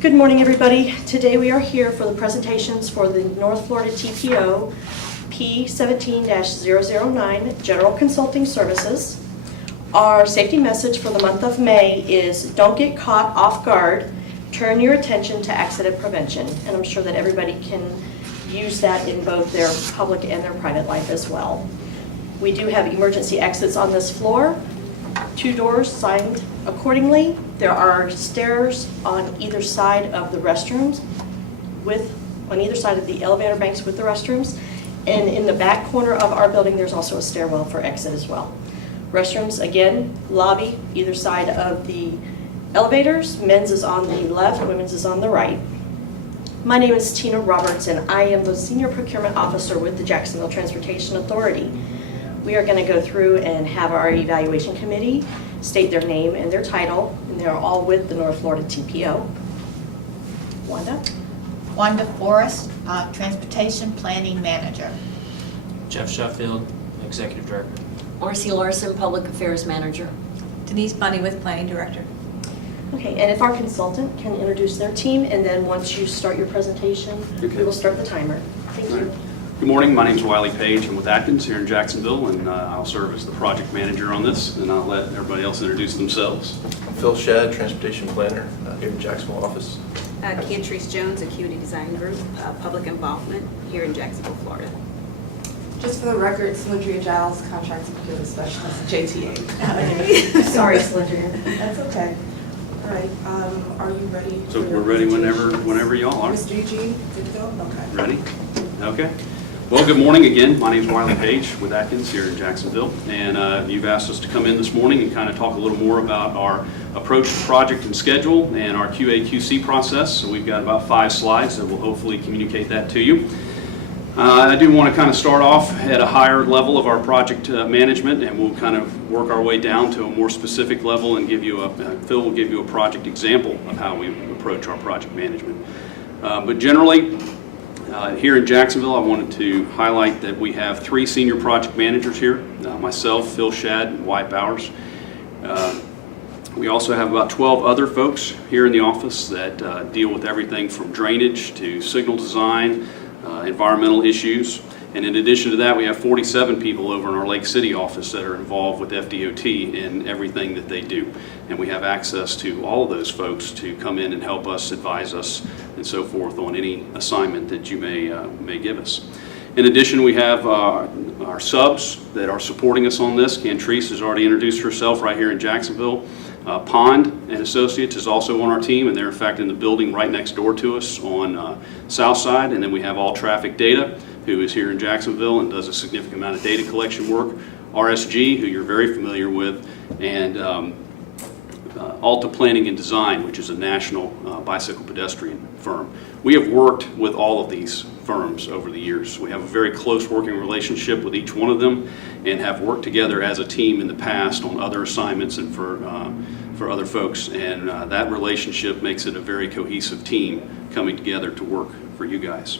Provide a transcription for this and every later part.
Good morning, everybody. Today we are here for the presentations for the North Florida TPO P-17-009 General Consulting Services. Our safety message for the month of May is don't get caught off guard, turn your attention to accident prevention. And I'm sure that everybody can use that in both their public and their private life as well. We do have emergency exits on this floor, 2 doors signed accordingly. There are stairs on either side of the restrooms, on either side of the elevator banks with the restrooms. And in the back corner of our building, there's also a stairwell for exit as well. Restrooms, again, lobby, either side of the elevators. Men's is on the left, women's is on the right. My name is Tina Roberts, and I am the Senior Procurement Officer with the Jacksonville Transportation Authority. We are going to go through and have our evaluation committee state their name and their title, and they're all with the North Florida TPO. Wanda? Wanda Forrest, Transportation Planning Manager. Jeff Sheffield, Executive Director. Marcy Larson, Public Affairs Manager. Denise Bunneyworth, Planning Director. Okay, and if our consultant can introduce their team, and then once you start your presentation, we will start the timer. Thank you. Good morning, my name is Wiley Page. I'm with ATKINS here in Jacksonville, and I'll serve as the project manager on this, and I'll let everybody else introduce themselves. I'm Phil Shedd, Transportation Planner here in Jacksonville office. Cantrice Jones, Acuity Design Group, Public Involvement here in Jacksonville, Florida. Just for the record, Cylindria Giles, Contracts and Procurement Specialist, JTA. Sorry, Cylindria. That's okay. All right, are you ready? So we're ready whenever y'all are. Ms. Gigi, good to go? Okay. Ready? Okay. Well, good morning again. My name is Wiley Page with ATKINS here in Jacksonville, and you've asked us to come in this morning and kind of talk a little more about our approach to project and schedule and our QA/QC process. So we've got about 5 slides that will hopefully communicate that to you. I do want to kind of start off at a higher level of our project management, and we'll kind of work our way down to a more specific level and give you Phil will give you a project example of how we approach our project management. But generally, here in Jacksonville, I wanted to highlight that we have 3 senior project managers here, myself, Phil Shedd, and Wyatt Bowers. We also have about 12 other folks here in the office that deal with everything from drainage to signal design, environmental issues. And in addition to that, we have 47 people over in our Lake City office that are involved with FDOT in everything that they do. And we have access to all of those folks to come in and help us, advise us, and so forth on any assignment that you may give us. In addition, we have our subs that are supporting us on this. Cantrice has already introduced herself right here in Jacksonville. Pond and Associates is also on our team, and they're in fact in the building right next door to us on South Side. And then we have All Traffic Data, who is here in Jacksonville and does a significant amount of data collection work. RSG, who you're very familiar with, and Alta Planning and Design, which is a national bicycle pedestrian firm. We have worked with all of these firms over the years. We have a very close working relationship with each one of them and have worked together as a team in the past on other assignments and for other folks. And that relationship makes it a very cohesive team coming together to work for you guys.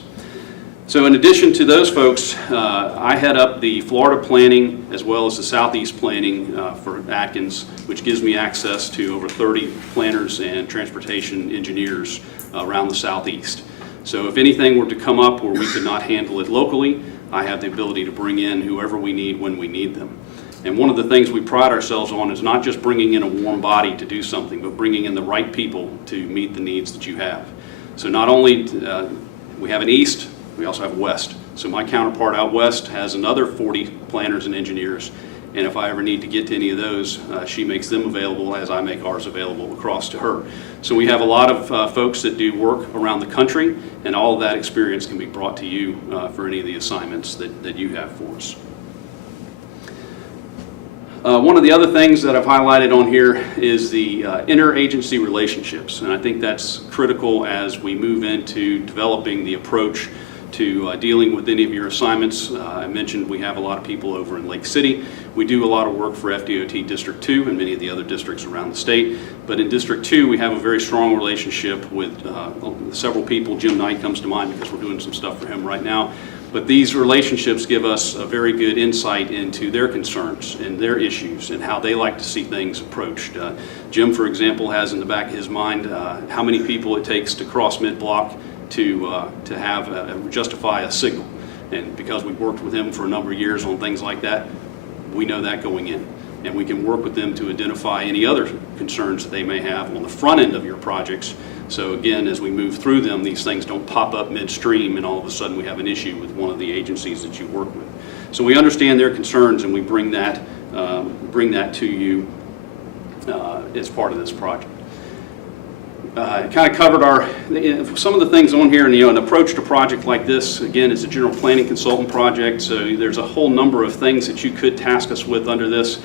So in addition to those folks, I head up the Florida planning as well as the Southeast planning for ATKINS, which gives me access to over 30 planners and transportation engineers around the Southeast. So if anything were to come up where we could not handle it locally, I have the ability to bring in whoever we need when we need them. And one of the things we pride ourselves on is not just bringing in a warm body to do something, but bringing in the right people to meet the needs that you have. So not only we have an East, we also have West. So my counterpart out West has another 40 planners and engineers, and if I ever need to get to any of those, she makes them available as I make ours available across to her. So we have a lot of folks that do work around the country, and all of that experience can be brought to you for any of the assignments that you have for us. One of the other things that I've highlighted on here is the interagency relationships, and I think that's critical as we move into developing the approach to dealing with any of your assignments. I mentioned we have a lot of people over in Lake City. We do a lot of work for FDOT District 2 and many of the other districts around the state. But in District 2, we have a very strong relationship with several people. Jim Knight comes to mind because we're doing some stuff for him right now. But these relationships give us a very good insight into their concerns and their issues and how they like to see things approached. Jim, for example, has in the back of his mind how many people it takes to cross mid-block to justify a signal. And because we've worked with him for a number of years on things like that, we know that going in. And we can work with them to identify any other concerns that they may have on the front end of your projects. So again, as we move through them, these things don't pop up midstream and all of a sudden we have an issue with one of the agencies that you work with. So we understand their concerns and we bring that to you as part of this project. Kind of covered some of the things on here, and an approach to a project like this, again, it's a general planning consultant project, so there's a whole number of things that you could task us with under this.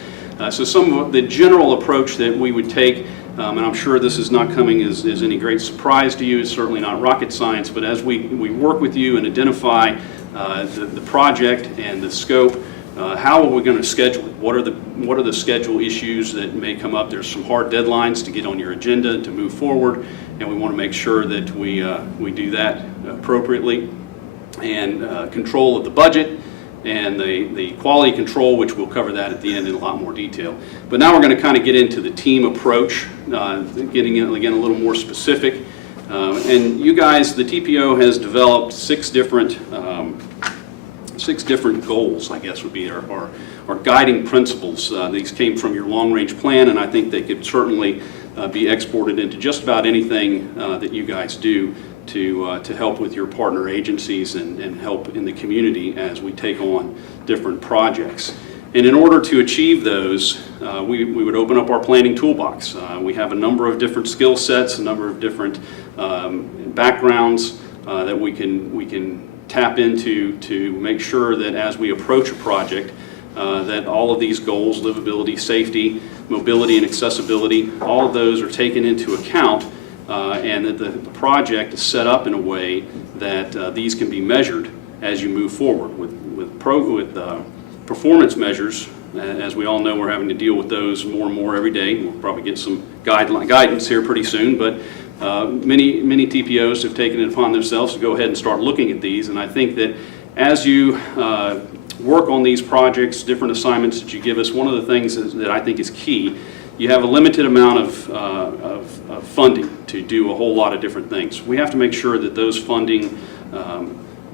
So some of the general approach that we would take, and I'm sure this is not coming as any great surprise to you, it's certainly not rocket science, but as we work with you and identify the project and the scope, how are we going to schedule it? What are the schedule issues that may come up? There's some hard deadlines to get on your agenda to move forward, and we want to make sure that we do that appropriately. And control of the budget and the quality control, which we'll cover that at the end in a lot more detail. But now we're going to kind of get into the team approach, getting in, again, a little more specific. And you guys, the TPO has developed six different goals, I guess would be our guiding principles. These came from your long-range plan, and I think they could certainly be exported into just about anything that you guys do to help with your partner agencies and help in the community as we take on different projects. And in order to achieve those, we would open up our planning toolbox. We have a number of different skill sets, a number of different backgrounds that we can tap into to make sure that as we approach a project, that all of these goals, livability, safety, mobility, and accessibility, all of those are taken into account, and that the project is set up in a way that these can be measured as you move forward with performance measures. As we all know, we're having to deal with those more and more every day. We'll probably get some guidance here pretty soon, but many TPOs have taken it upon themselves to go ahead and start looking at these, and I think that as you work on these projects, different assignments that you give us, one of the things that I think is key, you have a limited amount of funding to do a whole lot of different things. We have to make sure that those funding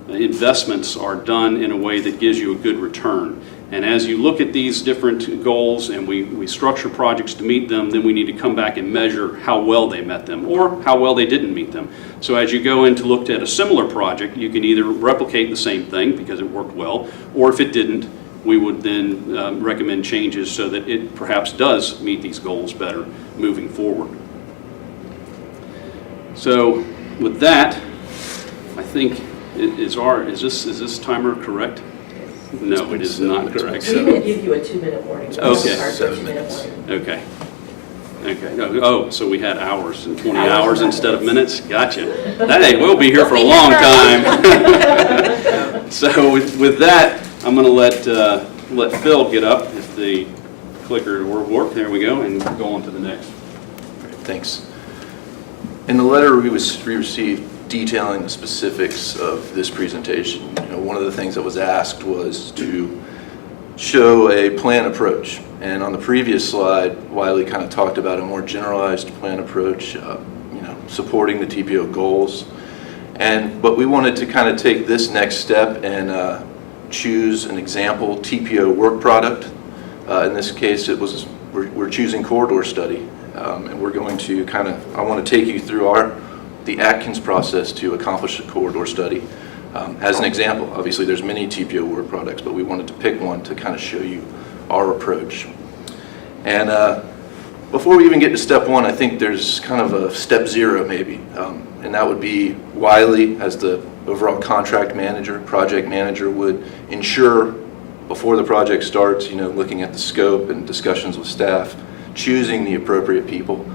investments are done in a way that gives you a good return. And as you look at these different goals and we structure projects to meet them, then we need to come back and measure how well they met them or how well they didn't meet them. So as you go in to look at a similar project, you can either replicate the same thing because it worked well, or if it didn't, we would then recommend changes so that it perhaps does meet these goals better moving forward. So with that, I think is this timer correct? No, it is not correct. We will give you a 2-minute warning. Okay. 7 minutes. Okay. Oh, so we had hours and 20 hours instead of minutes? Gotcha. Hey, we'll be here for a long time. So with that, I'm going to let Phil get up if the clicker will work. There we go, and go on to the next. Great, thanks. In the letter we received detailing the specifics of this presentation, one of the things that was asked was to show a plan approach. And on the previous slide, Wiley kind of talked about a more generalized plan approach, supporting the TPO goals. But we wanted to kind of take this next step and choose an example TPO work product. In this case, we're choosing corridor study, and we're going to I want to take you through the ATKINS process to accomplish a corridor study. As an example, obviously there's many TPO work products, but we wanted to pick one to kind of show you our approach. And before we even get to step one, I think there's kind of a step 0 maybe, and that would be Wiley as the overall contract manager, project manager would ensure before the project starts, looking at the scope and discussions with staff, choosing the appropriate people.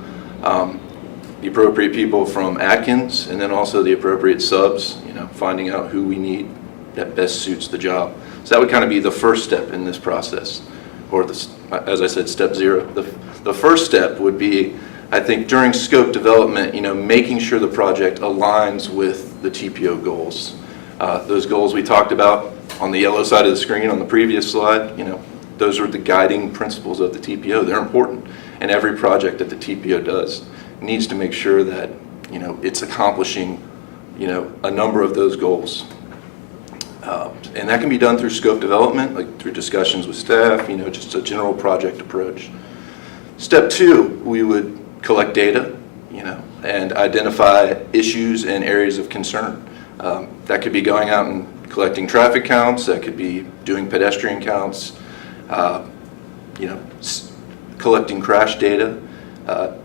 The appropriate people from ATKINS, and then also the appropriate subs, finding out who we need that best suits the job. So that would kind of be the first step in this process, or as I said, step 0. The first step would be, I think, during scope development, making sure the project aligns with the TPO goals. Those goals we talked about on the yellow side of the screen on the previous slide, those are the guiding principles of the TPO. They're important, and every project that the TPO does needs to make sure that it's accomplishing a number of those goals. And that can be done through scope development, like through discussions with staff, just a general project approach. Step 2, we would collect data, and identify issues and areas of concern. That could be going out and collecting traffic counts, that could be doing pedestrian counts, collecting crash data,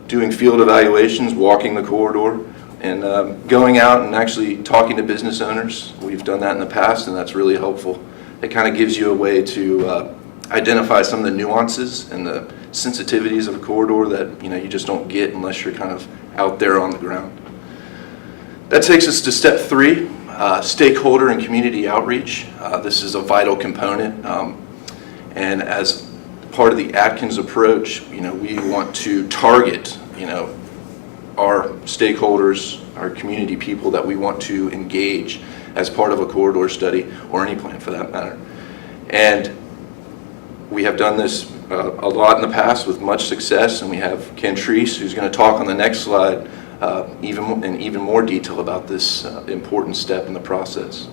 doing field evaluations, walking the corridor, and going out and actually talking to business owners. We've done that in the past, and that's really helpful. It kind of gives you a way to identify some of the nuances and the sensitivities of a corridor that you just don't get unless you're kind of out there on the ground. That takes us to step 3, stakeholder and community outreach. This is a vital component, and as part of the Atkins approach, we want to target, our stakeholders, our community people that we want to engage as part of a corridor study or any plan for that matter. And we have done this a lot in the past with much success, and we have Ken Treese, who's going to talk on the next slide in even more detail about this important step in the process.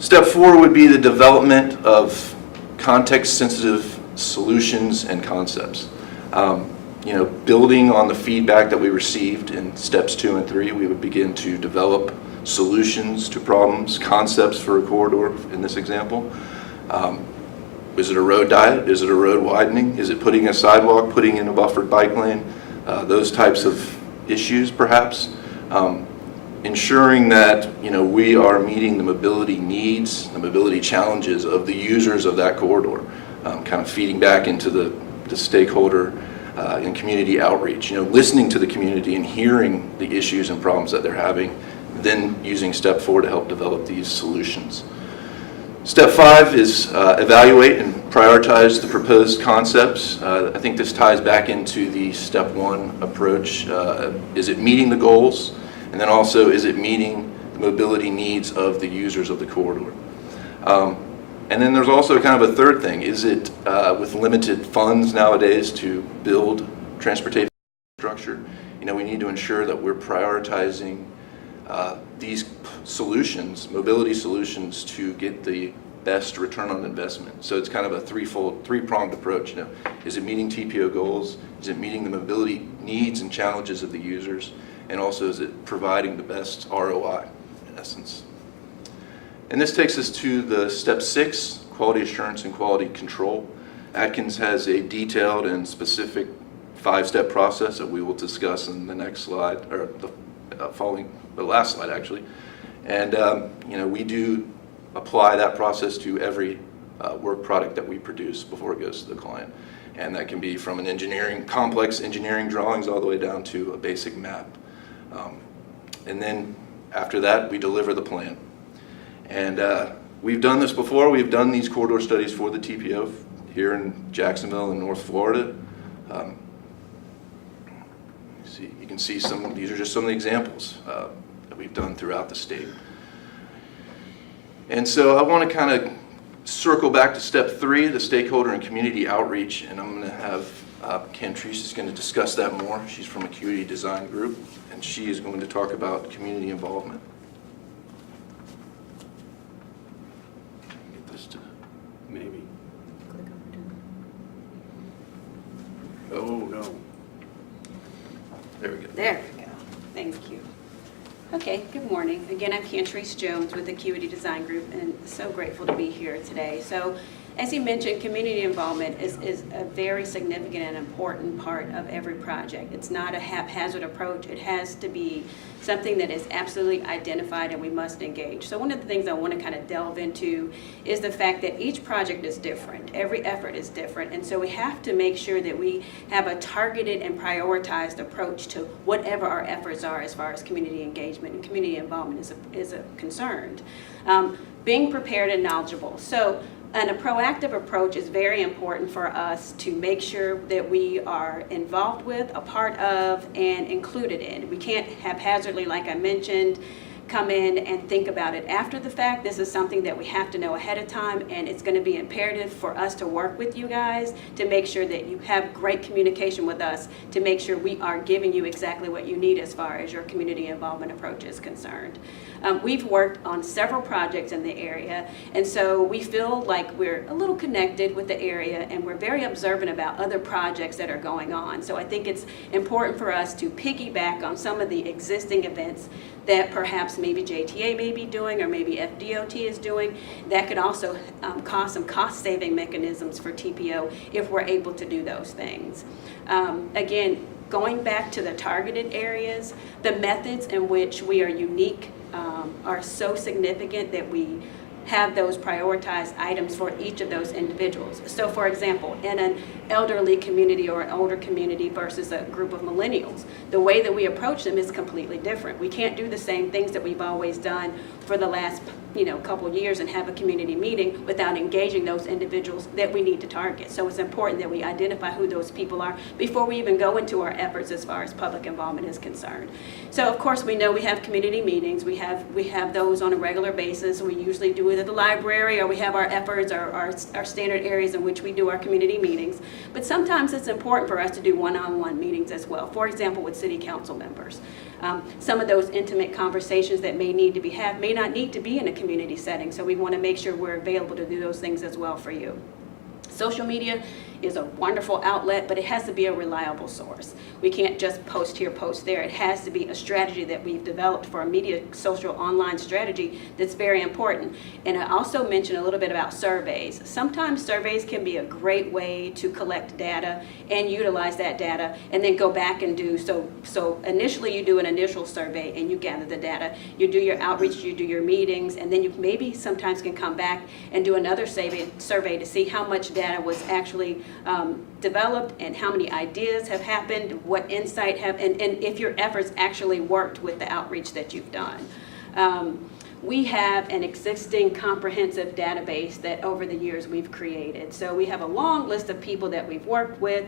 Step 4 would be the development of context-sensitive solutions and concepts. Building on the feedback that we received in steps 2 and 3, we would begin to develop solutions to problems, concepts for a corridor in this example. Is it a road diet? Is it a road widening? Is it putting a sidewalk, putting in a buffered bike lane? Those types of issues perhaps. Ensuring that we are meeting the mobility needs, the mobility challenges of the users of that corridor, kind of feeding back into the stakeholder and community outreach, listening to the community and hearing the issues and problems that they're having, then using step 4 to help develop these solutions. Step 5 is evaluate and prioritize the proposed concepts. I think this ties back into the step 1 approach. Is it meeting the goals? And then also, is it meeting the mobility needs of the users of the corridor? And then there's also kind of a third thing. Is it with limited funds nowadays to build transportation infrastructure? We need to ensure that we're prioritizing these solutions, mobility solutions, to get the best return on investment. So it's kind of a three-pronged approach. Is it meeting TPO goals? Is it meeting the mobility needs and challenges of the users? And also, is it providing the best ROI, in essence? And this takes us to the step 6, quality assurance and quality control. Atkins has a detailed and specific 5-step process that we will discuss in the next slide, or the last slide actually. And we do apply that process to every work product that we produce before it goes to the client. And that can be from an complex engineering drawings all the way down to a basic map. And then after that, we deliver the plan. And we've done this before. We've done these corridor studies for the TPO here in Jacksonville in North Florida. You can see these are just some of the examples that we've done throughout the state. And so I want to kind of circle back to step 3, the stakeholder and community outreach, and I'm going to have Ken Treese is going to discuss that more. She's from Acuity Design Group, and she is going to talk about community involvement. Get this to maybe. Oh no. There we go. There we go. Thank you. Okay, good morning. Again, I'm Cantrice Jones with Acuity Design Group, and so grateful to be here today. So, as he mentioned, community involvement is a very significant and important part of every project. It's not a haphazard approach. It has to be something that is absolutely identified and we must engage. So one of the things I want to kind of delve into is the fact that each project is different. Every effort is different. And so we have to make sure that we have a targeted and prioritized approach to whatever our efforts are as far as community engagement and community involvement is concerned. Being prepared and knowledgeable. So and a proactive approach is very important for us to make sure that we are involved with, a part of, and included in. We can't haphazardly, like I mentioned, come in and think about it after the fact. This is something that we have to know ahead of time, and it's going to be imperative for us to work with you guys to make sure that you have great communication with us to make sure we are giving you exactly what you need as far as your community involvement approach is concerned. We've worked on several projects in the area, and so we feel like we're a little connected with the area, and we're very observant about other projects that are going on. So I think it's important for us to piggyback on some of the existing events that perhaps maybe JTA may be doing or maybe FDOT is doing. That could also cause some cost-saving mechanisms for TPO if we're able to do those things. Again, going back to the targeted areas, the methods in which we are unique are so significant that we have those prioritized items for each of those individuals. So for example, in an elderly community or an older community versus a group of millennials, the way that we approach them is completely different. We can't do the same things that we've always done for the last couple years and have a community meeting without engaging those individuals that we need to target. So it's important that we identify who those people are before we even go into our efforts as far as public involvement is concerned. So of course we know we have community meetings. We have those on a regular basis. We usually do it at the library, or we have our efforts, our standard areas in which we do our community meetings. But sometimes it's important for us to do one-on-one meetings as well. For example, with city council members. Some of those intimate conversations that may need to be had may not need to be in a community setting, so we want to make sure we're available to do those things as well for you. Social media is a wonderful outlet, but it has to be a reliable source. We can't just post here, post there. It has to be a strategy that we've developed for a media social online strategy that's very important. And I also mentioned a little bit about surveys. Sometimes surveys can be a great way to collect data and utilize that data and then go back and do so initially you do an initial survey and you gather the data, you do your outreach, you do your meetings, and then you maybe sometimes can come back and do another survey to see how much data was actually developed and how many ideas have happened, what insight have, and if your efforts actually worked with the outreach that you've done. We have an existing comprehensive database that over the years we've created. So we have a long list of people that we've worked with,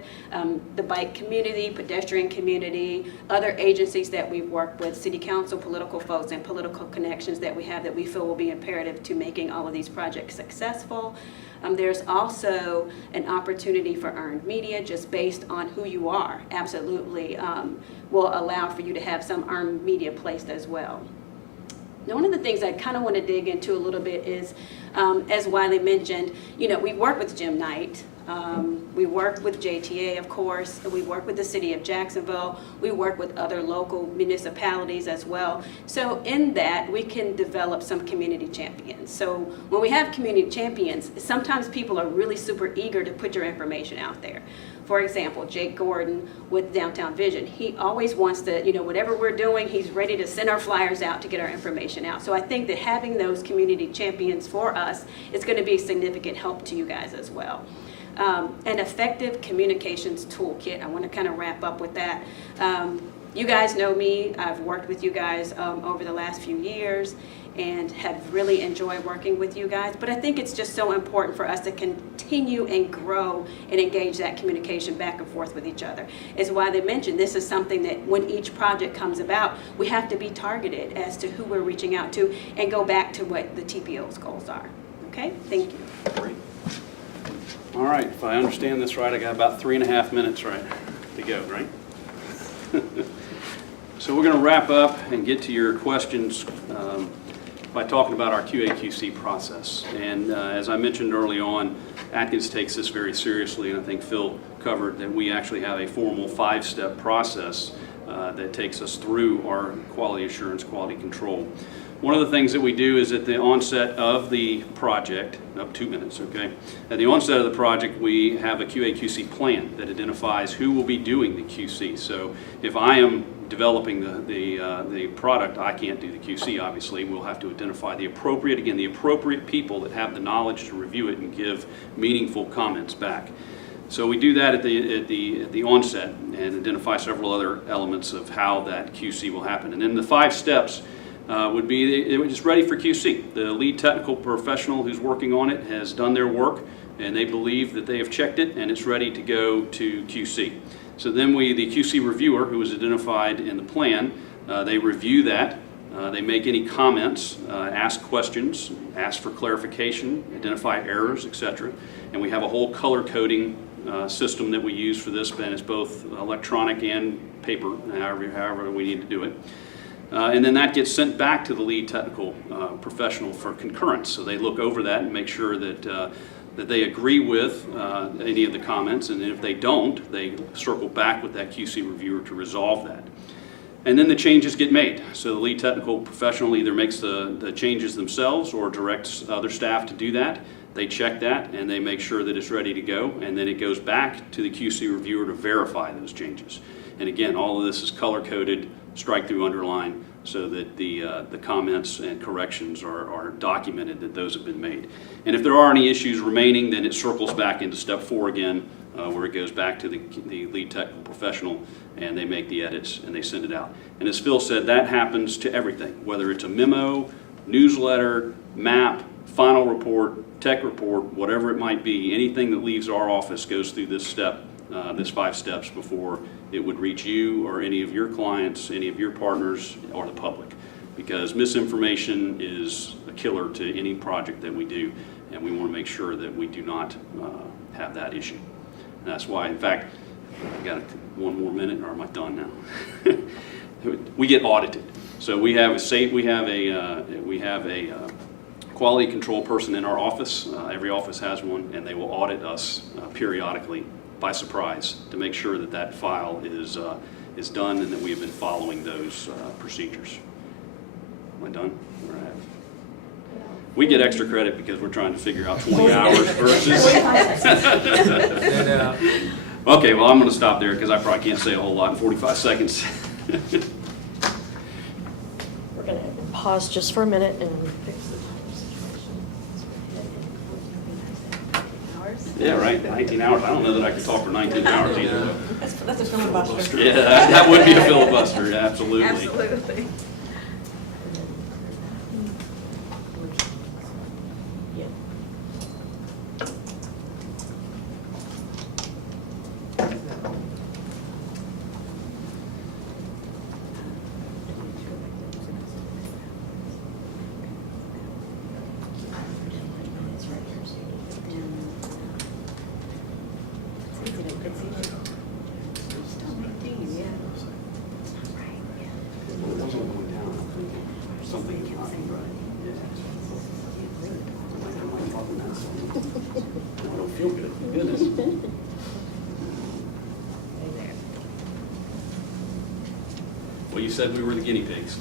the bike community, pedestrian community, other agencies that we've worked with, city council, political folks, and political connections that we have that we feel will be imperative to making all of these projects successful. There's also an opportunity for earned media just based on who you are. Absolutely will allow for you to have some earned media placed as well. Now, one of the things I kind of want to dig into a little bit is, as Wiley mentioned, we work with Jim Knight. We work with JTA, of course. We work with the city of Jacksonville. We work with other local municipalities as well. So in that, we can develop some community champions. So when we have community champions, sometimes people are really super eager to put your information out there. For example, Jake Gordon with Downtown Vision, he always wants to, whatever we're doing, he's ready to send our flyers out to get our information out. So I think that having those community champions for us is going to be a significant help to you guys as well. An effective communications toolkit. I want to kind of wrap up with that. You guys know me. I've worked with you guys over the last few years and have really enjoyed working with you guys. But I think it's just so important for us to continue and grow and engage that communication back and forth with each other. Is why they mentioned this is something that when each project comes about, we have to be targeted as to who we're reaching out to and go back to what the TPO's goals are. Okay, thank you. Great. All right, if I understand this right, I got about 3.5 minutes to go, right? So we're going to wrap up and get to your questions by talking about our QA/QC process. And as I mentioned early on, Atkins takes this very seriously, and I think Phil covered that we actually have a formal 5-step process that takes us through our quality assurance, quality control. One of the things that we do is at the onset of the project, up 2 minutes, okay? At the onset of the project, we have a QA/QC plan that identifies who will be doing the QC. So if I am developing the product, I can't do the QC, obviously. We'll have to identify the appropriate people that have the knowledge to review it and give meaningful comments back. So we do that at the onset and identify several other elements of how that QC will happen. And then the 5 steps would be it's ready for QC. The lead technical professional who's working on it has done their work, and they believe that they have checked it and it's ready to go to QC. So then the QC reviewer, who was identified in the plan, they review that They make any comments, ask questions, ask for clarification, identify errors, etc. And we have a whole color coding system that we use for this, and it's both electronic and paper, however we need to do it. And then that gets sent back to the lead technical professional for concurrence. So they look over that and make sure that that they agree with any of the comments, and if they don't, they circle back with that QC reviewer to resolve that. And then the changes get made. So the lead technical professional either makes the changes themselves or directs other staff to do that. They check that and they make sure that it's ready to go, and then it goes back to the QC reviewer to verify those changes. And again, all of this is color-coded, strike through, underline, so that the comments and corrections are documented that those have been made. And if there are any issues remaining, then it circles back into step 4 again, where it goes back to the lead technical professional, and they make the edits and they send it out. And as Phil said, that happens to everything, whether it's a memo, newsletter, map, final report, tech report, whatever it might be. Anything that leaves our office goes through this step, this 5 steps before it would reach you or any of your clients, any of your partners, or the public. Because misinformation is a killer to any project that we do, and we want to make sure that we do not have that issue. And that's why, in fact, I got one more minute, or am I done now? We get audited. So we have a quality control person in our office. Every office has one, and they will audit us periodically by surprise to make sure that that file is done and that we have been following those procedures. Am I done? Or I have- We get extra credit because we're trying to figure out 20 hours versus. Okay, well, I'm going to stop there because I probably can't say a whole lot in 45 seconds. We're going to pause just for a minute and fix the time situation. Yeah, right, 19 hours. I don't know that I could talk for 19 hours either, though. That's a filibuster. Yeah, that would be a filibuster, yeah, absolutely. Absolutely. Yeah. I don't feel good, goodness. Well, you said we were the guinea pigs.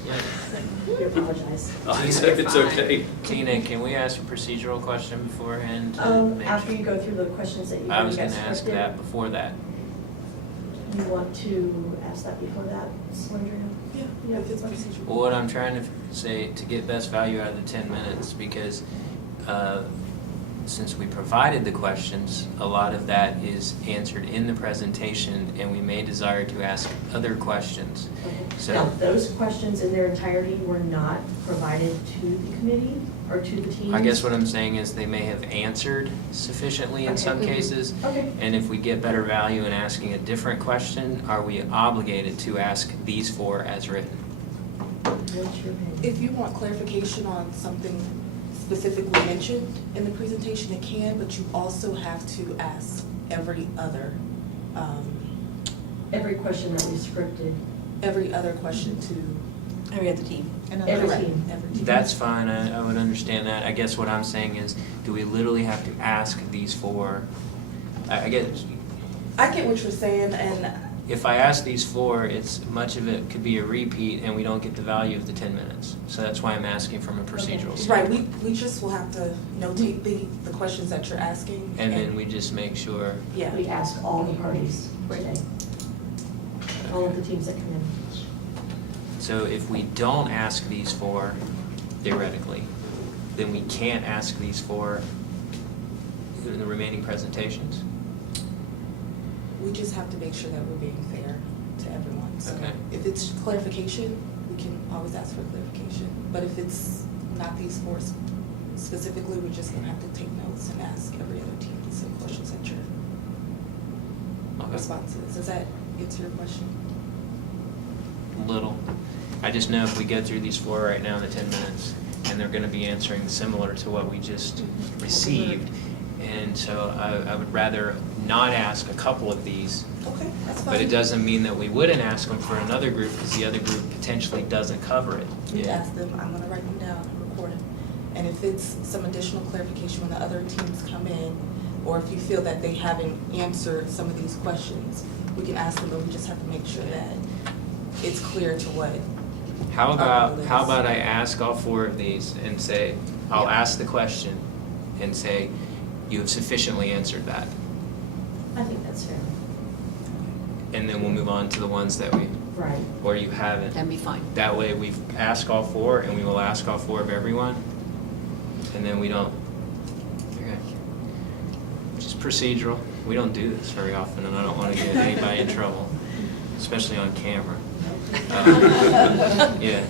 We apologize. I said it's okay. Tina, can we ask a procedural question beforehand? to make After sure- you go through the questions that you I was got going to ask scripted, that before that. You want to ask that before that, Sandra? Yeah, if it's procedural. Well, what I'm trying to say, to get best value out of the 10 minutes, because since we provided the questions, a lot of that is answered in the presentation, and we may desire to ask other questions. So- Now, those questions in their entirety were not provided to the committee or to the team? I guess what I'm saying is they may have answered sufficiently in some Okay. cases, Okay. and if we get better value in asking a different question, are we obligated to ask these 4 as written? What's your opinion? If you want clarification on something specifically mentioned in the presentation, it can, but you also have to ask every other Every question that we scripted, question to Every other team. every team. every team. That's fine, I would understand that. I guess what I'm saying is, do we literally have to ask these 4? I guess, I get what you're saying, and if I ask these 4, it's, much of it could be a repeat, and we don't get the value of the 10 minutes. So that's why I'm asking from a procedural right, standpoint. we just will have to notate the questions that you're asking. And then we just make sure, Yeah. We ask all the parties today. All of the teams that come in. so if we don't ask these 4, theoretically, then we can't ask these 4 in the remaining presentations? We just have to make sure that we're being fair to everyone. So Okay. if it's clarification, we can always ask for clarification. But if it's not these 4 specifically, we're just gonna have to take notes and ask every other team the same questions that your Okay. response is. Does that answer your question? Little. I just know if we go through these 4 right now in the 10 minutes, and they're gonna be answering similar to what we just received. And so I would rather not ask a couple of these, Okay, that's fine. but it doesn't mean that we wouldn't ask them for another group, because the other group potentially doesn't cover it. You ask them, I'm gonna write them down and record them. And if it's some additional clarification when the other teams come in, or if you feel that they haven't answered some of these questions, we can ask them, but we just have to make sure that it's clear to what. How about I ask all 4 of these and say, I'll ask the question and say, you have sufficiently answered that. I think that's fair. And then we'll move on to the ones that we, Right. or you haven't. That'd be fine. That way we've asked all 4 and we will ask all 4 of everyone. And then we don't, okay. Just procedural. We don't do this very often and I don't want to get anybody in trouble, especially on camera. Yeah.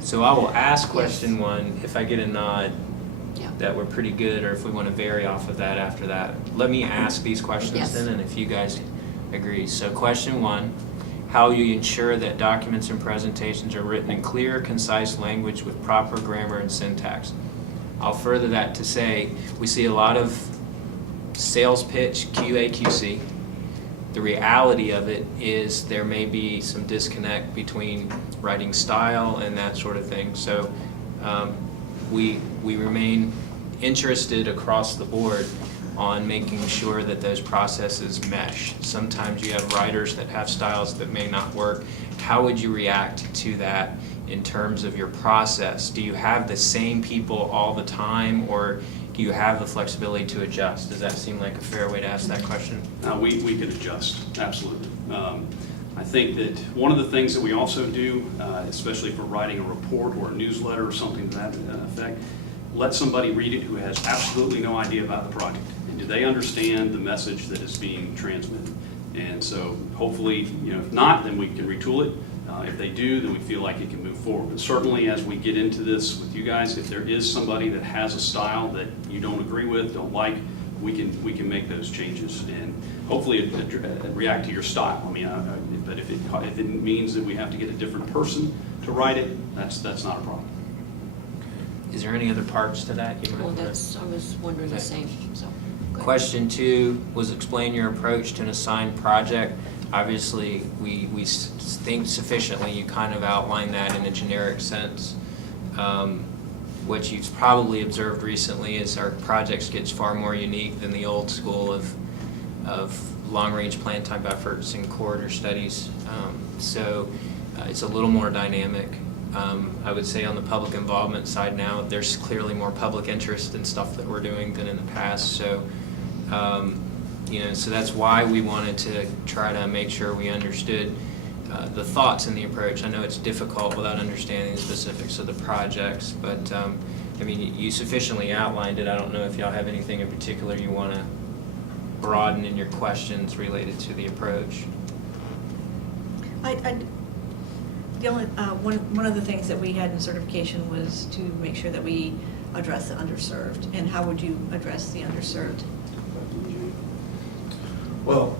So I will ask question 1 if I get a nod Yeah. that we're pretty good, or if we want to vary off of that after that. Let me ask these questions Yes. then, and if you guys agree. So question 1, how will you ensure that documents and presentations are written in clear, concise language with proper grammar and syntax? I'll further that to say, we see a lot of sales pitch, QA, QC. The reality of it is there may be some disconnect between writing style and that sort of thing. So we remain interested across the board on making sure that those processes mesh. Sometimes you have writers that have styles that may not work. How would you react to that in terms of your process? Do you have the same people all the time, or do you have the flexibility to adjust? Does that seem like a fair way to ask that question? We could adjust, absolutely. I think that one of the things that we also do, especially for writing a report or a newsletter or something to that effect, let somebody read it who has absolutely no idea about the project. And do they understand the message that is being transmitted? And so hopefully, if not, then we can retool it. If they do, then we feel like it can move forward. But certainly as we get into this with you guys, if there is somebody that has a style that you don't agree with, don't like, we can make those changes and hopefully react to your style. I mean, but if it means that we have to get a different person to write it, that's not a problem. Is there any other parts to that you might Well, want to? I was wondering the same, so. go ahead. Question 2 was explain your approach to an assigned project. Obviously, we think sufficiently, you kind of outline that in a generic sense. What you've probably observed recently is our projects gets far more unique than the old school of long-range plan type efforts and corridor studies. So it's a little more dynamic. I would say on the public involvement side now, there's clearly more public interest in stuff that we're doing than in the past. So, so that's why we wanted to try to make sure we understood the thoughts and the approach. I know it's difficult without understanding the specifics of the projects, but you sufficiently outlined it. I don't know if y'all have anything in particular you want to broaden in your questions related to the approach. The only, one of the things that we had in certification was to make sure that we address the underserved. And how would you address the underserved? Well,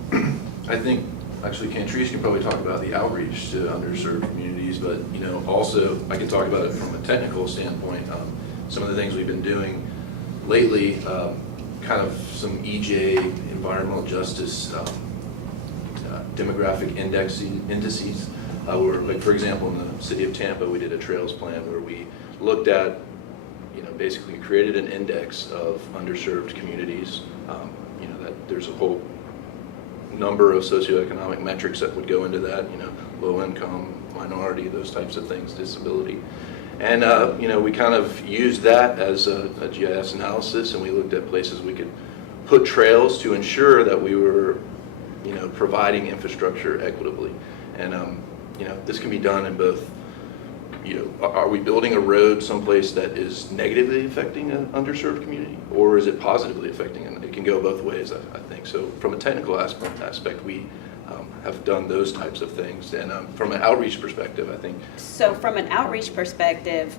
I think, actually, Cantrice can probably talk about the outreach to underserved communities, but, also, I can talk about it from a technical standpoint. Some of the things we've been doing lately, kind of some EJ, environmental justice, demographic indices. Like, for example, in the city of Tampa, we did a trails plan where we looked at, basically created an index of underserved communities. That there's a whole number of socioeconomic metrics that would go into that, low income, minority, those types of things, disability. And, we kind of used that as a GIS analysis, and we looked at places we could put trails to ensure that we were, providing infrastructure equitably. And, this can be done in both, are we building a road someplace that is negatively affecting an underserved community, or is it positively affecting it? It can go both ways, I think. So from a technical aspect, we have done those types of things. And from an outreach perspective, I think. So from an outreach perspective,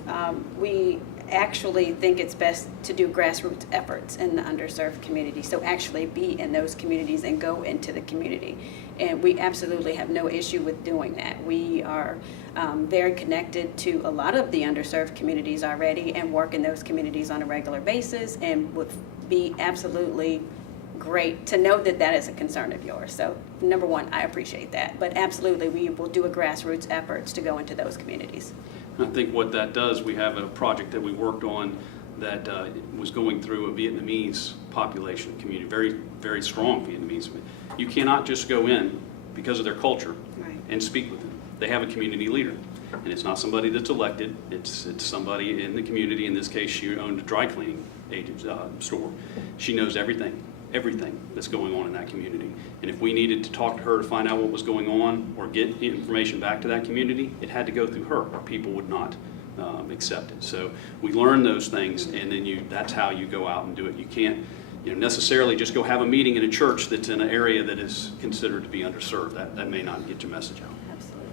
we actually think it's best to do grassroots efforts in the underserved community. So actually be in those communities and go into the community. And we absolutely have no issue with doing that. We are very connected to a lot of the underserved communities already and work in those communities on a regular basis, and would be absolutely great to know that that is a concern of yours. So number one, I appreciate that. But absolutely, we will do a grassroots efforts to go into those communities. I think what that does, we have a project that we worked on that was going through a Vietnamese population community, very, very strong Vietnamese. You cannot just go in because of their culture Right. and speak with them. They have a community leader, and it's not somebody that's elected. It's somebody in the community. In this case, she owned a dry cleaning store. She knows everything that's going on in that community. And if we needed to talk to her to find out what was going on or get information back to that community, it had to go through her, or people would not accept it. So we learn those things, and then that's how you go out and do it. You can't necessarily just go have a meeting in a church that's in an area that is considered to be underserved. That may not get your message out. Absolutely.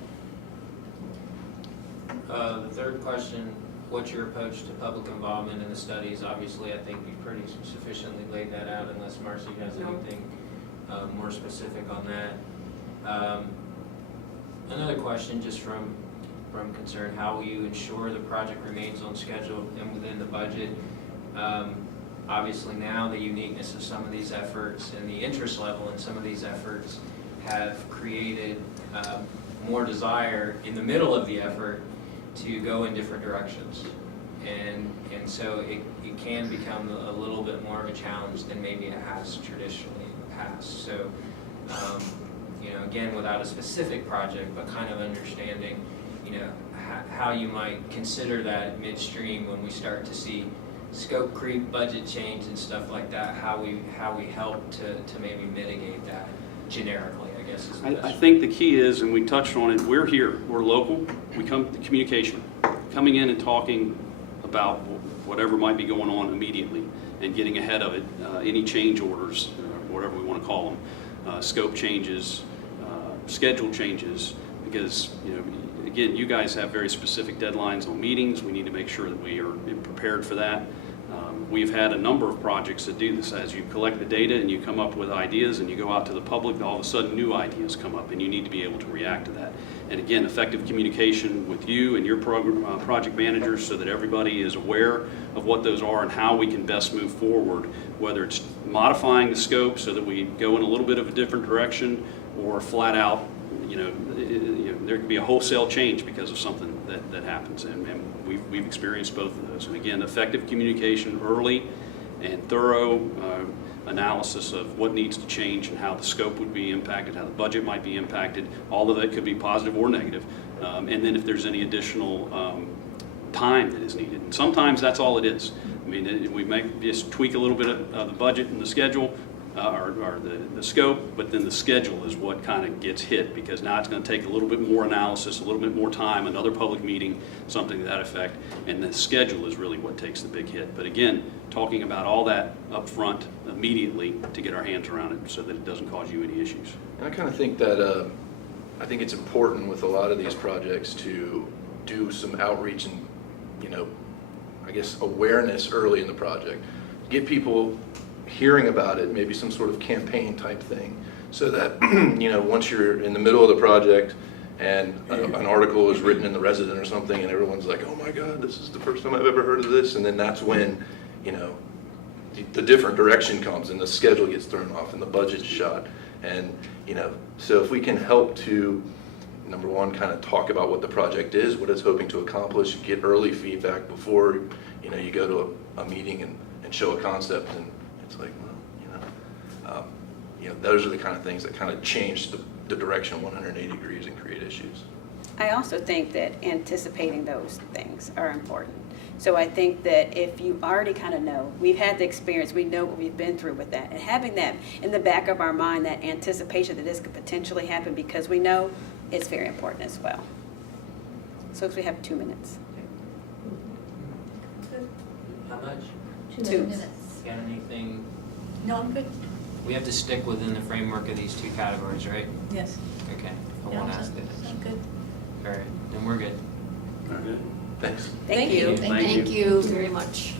The third question, what's your approach to public involvement in the studies? Obviously, I think you pretty sufficiently laid that out, unless Marcy has anything more specific on that. Another question, just from concern, how will you ensure the project remains on schedule and within the budget? Obviously now the uniqueness of some of these efforts and the interest level in some of these efforts have created more desire in the middle of the effort to go in different directions. And so it can become a little bit more of a challenge than maybe it has traditionally in the past. So, again, without a specific project, but kind of understanding, how you might consider that midstream when we start to see scope creep, budget change and stuff like that, how we help to maybe mitigate that generically, I guess is the best. I think the key is, and we touched on it, we're here, we're local, we come to communication, coming in and talking about whatever might be going on immediately and getting ahead of it, any change orders, whatever we want to call them, scope changes, schedule changes, because, again, you guys have very specific deadlines on meetings. We need to make sure that we are prepared for that. We've had a number of projects that do this. As you collect the data and you come up with ideas and you go out to the public, all of a sudden new ideas come up and you need to be able to react to that. And again, effective communication with you and your project managers so that everybody is aware of what those are and how we can best move forward, whether it's modifying the scope so that we go in a little bit of a different direction or flat out, there could be a wholesale change because of something that happens. And we've experienced both of those. And again, effective communication early and thorough analysis of what needs to change and how the scope would be impacted, how the budget might be impacted. All of that could be positive or negative. And then if there's any additional time that is needed. And sometimes that's all it is. I mean, we may just tweak a little bit of the budget and the schedule, or the scope, but then the schedule is what kind of gets hit, because now it's going to take a little bit more analysis, a little bit more time, another public meeting, something to that effect, and the schedule is really what takes the big hit. But again, talking about all that up front immediately to get our hands around it so that it doesn't cause you any issues. And I kind of think that, I think it's important with a lot of these projects to do some outreach and, I guess awareness early in the project. Get people hearing about it, maybe some sort of campaign type thing, so that, once you're in the middle of the project and an article is written in the Resident or something and everyone's like, oh my God, this is the first time I've ever heard of this, and then that's when, the different direction comes and the schedule gets thrown off and the budget's shot. And, so if we can help to, number one, kind of talk about what the project is, what it's hoping to accomplish, get early feedback before, you go to a meeting and show a concept, and it's like, well, those are the kind of things that kind of change the direction 180 degrees and create issues. I also think that anticipating those things are important. So I think that if you already kind of know, we've had the experience, we know what we've been through with that, and having that in the back of our mind, that anticipation that this could potentially happen because we know, it's very important as well. So if we have 2 minutes. How much? 2 minutes. Got anything? No, I'm good. We have to stick within the framework of these two categories, right? Yes. Okay, I Yeah, won't ask this. I'm good. All right, then we're good. Very good. Thanks. Thank you. Thank you. Thank you very much.